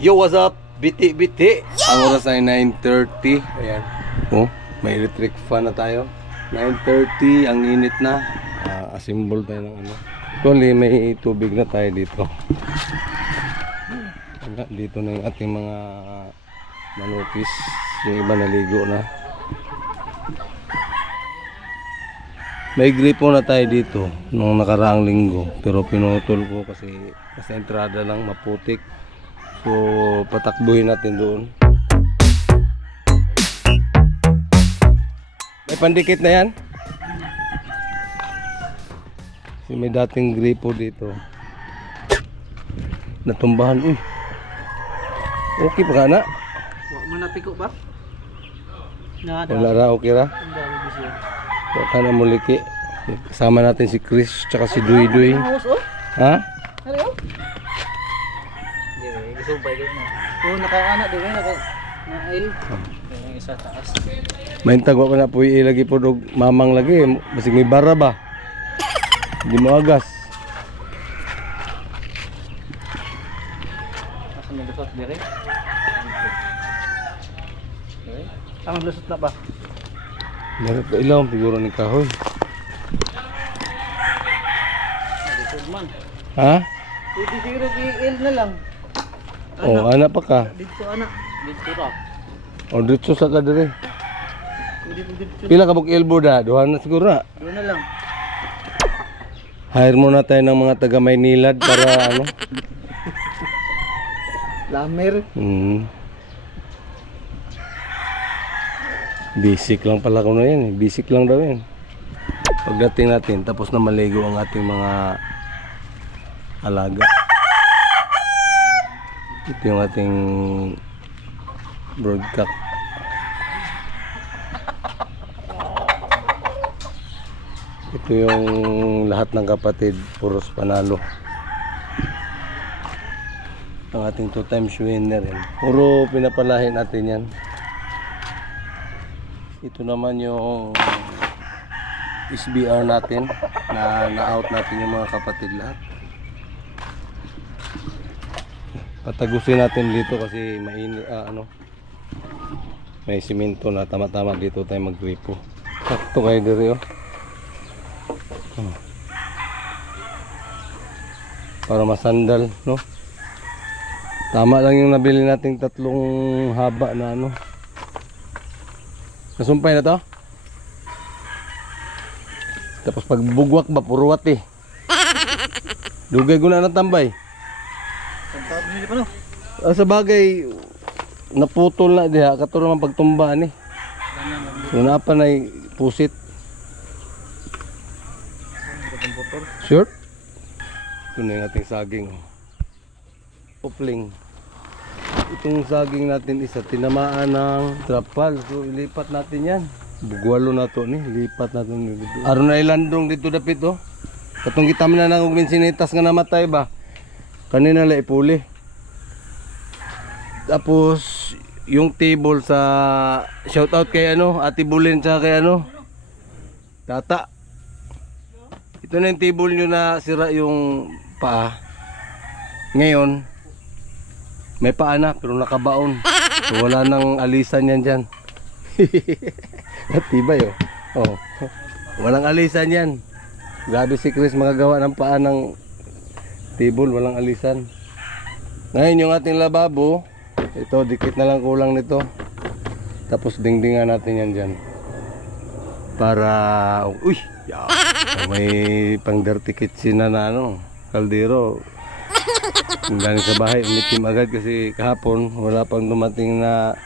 Yo, what's up? Biti-biti. Ang oras ay 9:30. Ayan. Oh, may electric fan na tayo. 9:30, ang init na. Assemble tayo ng ano. Actually, may tubig na tayo dito. Dito na yung ating mga manukis. Yung iba naligo na. May gripo na tayo dito nung nakaraang linggo. Pero pinutol ko kasi sa entrada lang maputik. So, patakbuhin natin doon. May pandikit na yan. Kasi may dating gripo dito. Natumbahan. Uy. Okay pa ka na? Manapiko ba? Wala ra, okay ra? Wala ka na muliki. Kasama natin si Chris tsaka si Duy Duy. Ha? Ano? Subay kayo na. Oo, naka-anak din kayo, naka-ail. Yung isa taas. May tagwa pa na po ilagi po dog mamang lagi. Basig may bara ba? Hindi mo agas. Asa may lusot dire? Ang lusot na ba? Meron pa ilaw siguro ni kahoy. Lusot man. Ha? Pwede siguro i-il na lang. Oh, anak pa ka. Dito anak. Dito ra. O dito sa ka dire. Pwede po dito. Pila ka buk elbow da? Duhan na siguro na. Doon na lang. Hire muna tayo ng mga taga Maynilad para ano. Lamer. Basic lang pala ko na yan eh. Basic lang daw yan. Pagdating natin, tapos na maligo ang ating mga alaga. Ito yung ating broadcock. Ito yung lahat ng kapatid, puros panalo. Ang ating 2 times winner yan. Puro pinapalahin natin yan. Ito naman yung SBR natin na na-out natin yung mga kapatid lahat. Patagusin natin dito kasi may simento na tama-tama dito tayo mag-gripo. Sakto kayo dito para masandal, no? Tama lang yung nabili nating 3 haba na ano. Nasumpay na to. Tapos pag bugwak ba puruwat eh. Dugay ko na natambay. Sa bagay naputol na diha kato naman pagtumbaan eh. So napa na pusit. Sure? Ito na yung ating saging. Upling. Itong saging natin isa tinamaan ng trapal. So ilipat natin yan. Bugwalo na to ni. Lipat natin dito. Aron na ilandong dito dapit oh. Katong kita na nang uminsinitas nga namatay ba. Kanina la ipuli. Tapos yung table sa shout out kay Ate Bulin sa kay Tata. Ito na yung table nyo na sira yung paa. Ngayon may paa na pero nakabaon. So wala nang alisan yan dyan. Tibay oh. Walang alisan yan. Grabe si Chris magagawa ng paa ng table, walang alisan. Ngayon yung ating lababo, ito dikit na lang kulang nito. Tapos dingdingan natin yan dyan. Para may pang dirty kitchen na kaldero. Galing sa bahay, umitim agad kasi kahapon wala pang dumating na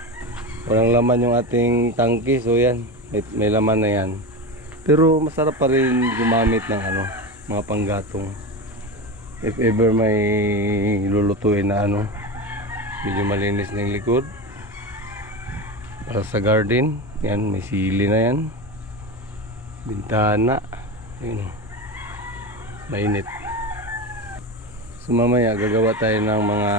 walang laman yung ating tangke. So yan, may laman na yan. Pero masarap pa rin gumamit ng mga panggatong. If ever may lulutuin na medyo malinis na yung likod. Para sa garden, yan, may sili na yan. Bintana. Ayun, mainit. So mamaya gagawa tayo ng mga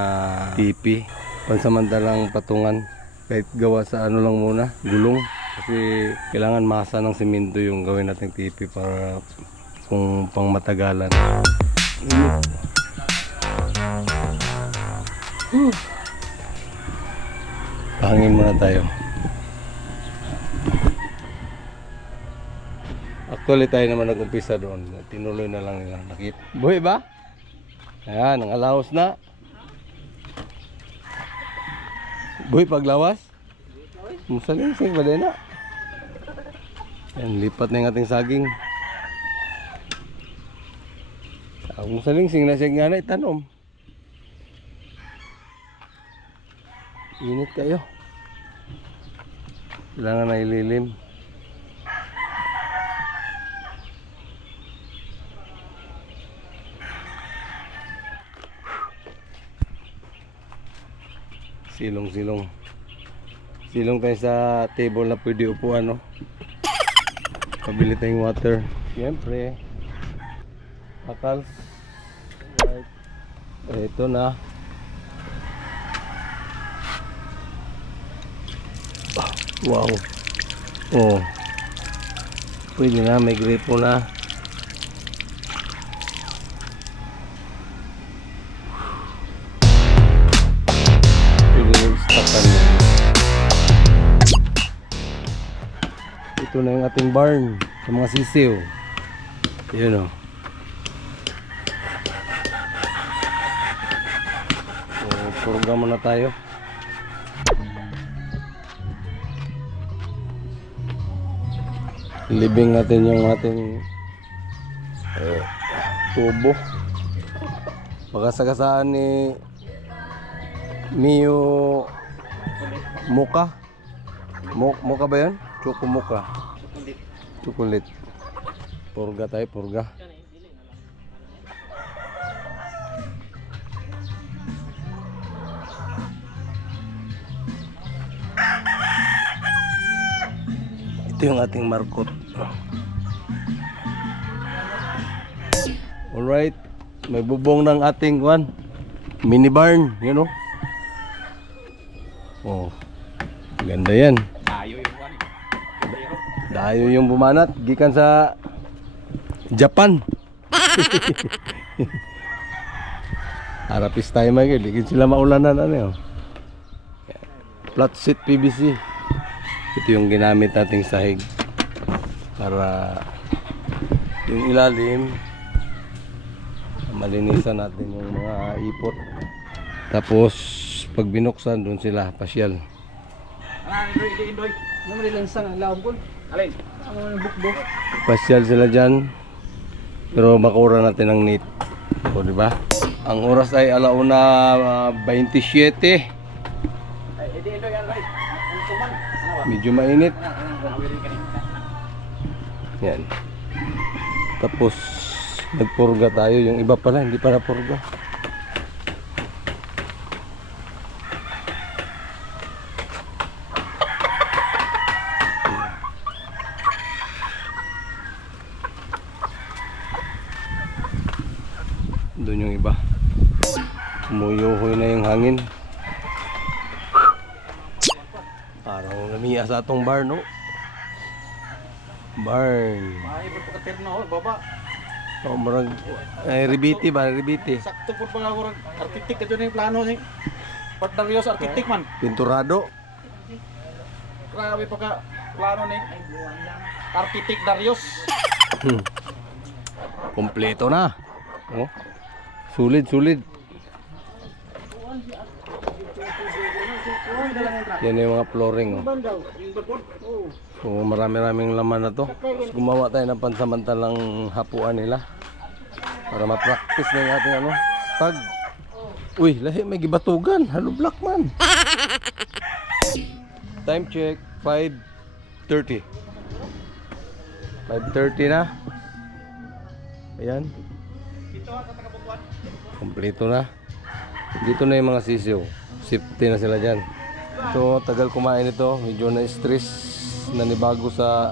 tipi, pansamantalang patungan. Kahit gawa sa lang muna, gulong. Kasi kailangan masa ng simento yung gawin nating tipi para kung pang matagalan. Pahangin muna tayo. Actually tayo naman nag-umpisa doon. Tinuloy na lang nila. Nakita. Buhay ba? Ayan, ang alahos na. Buhay paglawas? Musalingsing ba din na? Ayan, lipat na yung ating saging. Musalingsing na siya nga na itanom. Init kayo. Kailangan na ililim. Silong-silong. Silong tayo sa table na pwede upuan, no? Pabili tayong water. Siyempre. Akal. Right. Ito na. Wow. Oh. Pwede na, may gripo na. Ito na yung ating barn sa mga sisiw. Yun o. So, program na tayo. Libing natin yung ating tubo. Pagkasagasaan ni Mio Mocha. Mocha ba yan? Choco Mocha. Chocolate. Purga tayo, purga. Ito yung ating markot. Alright. May bubong ng ating mini barn. You know? Oh. Ganda yan. Dayo yung bumanat gikan sa Japan. Harapis tayo mga ligid sila maulanan ano. Flat sheet PVC. Ito yung ginamit nating sahig para yung ilalim malinisan natin yung mga ipot. Tapos pag binuksan doon sila pasyal. Indoy. Naman lansang ang lawom ko. Alin? Ang bukbok. Pasyal sila dyan. Pero makura natin ng net. O diba? Ang oras ay 1:27. Medyo mainit. Yan. Tapos nagpurga tayo. Yung iba pala hindi pa napurga. Doon yung iba. Umuyuhoy na yung hangin. Parang namiya sa atong barn, no? Barn. Ay, pagkaterno, baba. Oh, marag ribiti ba? Ribiti. Sakto po pag ako arkitek ito na yung plano ni Partnerios arkitek man. Pinturado. Grabe pagka plano ni arkitek Darius. Kompleto na. Oh. Sulit. Yan yung mga flooring. Oh. So marami-raming laman na to. Gumawa tayo ng pansamantalang hapuan nila para ma-practice na yung ating tag. Uy, lahi may gibatugan. Halo black man. Time check 5:30. 5:30 na. Ayan. Kompleto na. Dito na yung mga sisiw. Safety na sila dyan. So tagal kumain ito. Medyo na-stress. Nanibago sa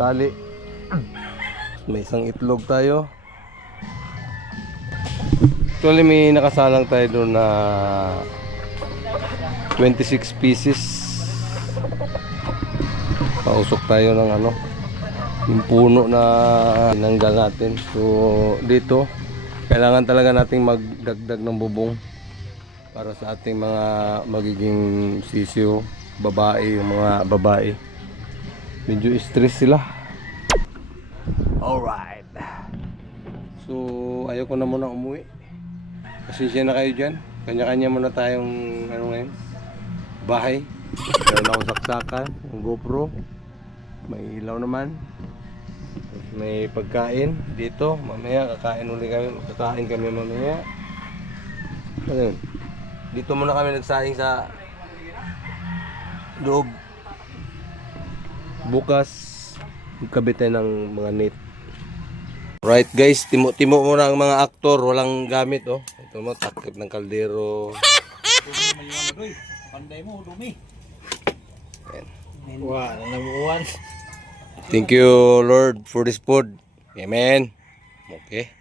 tali. May isang itlog tayo. Actually may nakasalang tayo doon na 26 pieces. Pausok tayo ng yung puno na tinanggal natin. So dito kailangan talaga nating magdagdag ng bubong para sa ating mga magiging sisiyo, babae, yung mga babae. Medyo stress sila. Alright. So, ayoko na muna umuwi. Pasensya na kayo dyan. Kanya-kanya muna tayong ngayon, bahay. Meron akong saksakan, yung GoPro. May ilaw naman. May pagkain dito. Mamaya kakain ulit kami. Kakain kami mamaya. Ayun. Dito muna kami nagsaing sa loob. Bukas magkabit tayo ng mga net. Right guys, timo muna ang mga aktor, walang gamit oh. Ito mo, takip ng kaldero. Panday mo, dumi. Ayan. Wah, namuwan. Thank you Lord for this food. Amen. Okay.